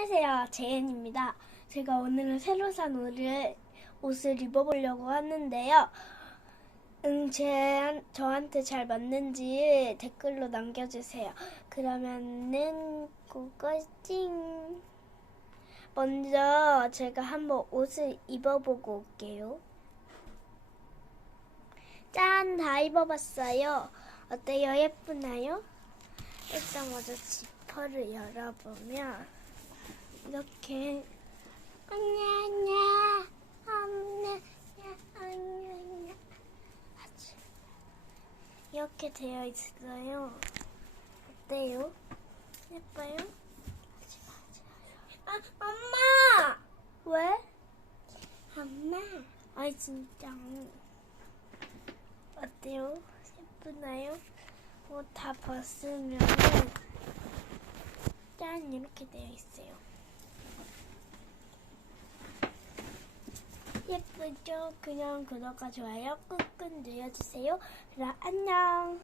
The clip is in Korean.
안녕하세요. 제은입니다. 제가 오늘은 새로 산 옷을, 옷을 입어보려고 하는데요. 음, 제, 저한테 잘 맞는지 댓글로 남겨주세요. 그러면은, 고고찡. 먼저 제가 한번 옷을 입어보고 올게요. 짠! 다 입어봤어요. 어때요? 예쁘나요? 일단 먼저 지퍼를 열어보면 이렇게 안녕하냐 안녕하냐 아주 이렇게 되어 있어요. 어때요? 예뻐요? 아 엄마 왜? 엄마 아이 진짜 어때요? 예쁘나요? 옷다 벗으면 짠 이렇게 되어 있어요. 예쁘죠? 그냥 구독과 좋아요 꾹꾹 눌러주세요. 그럼 안녕.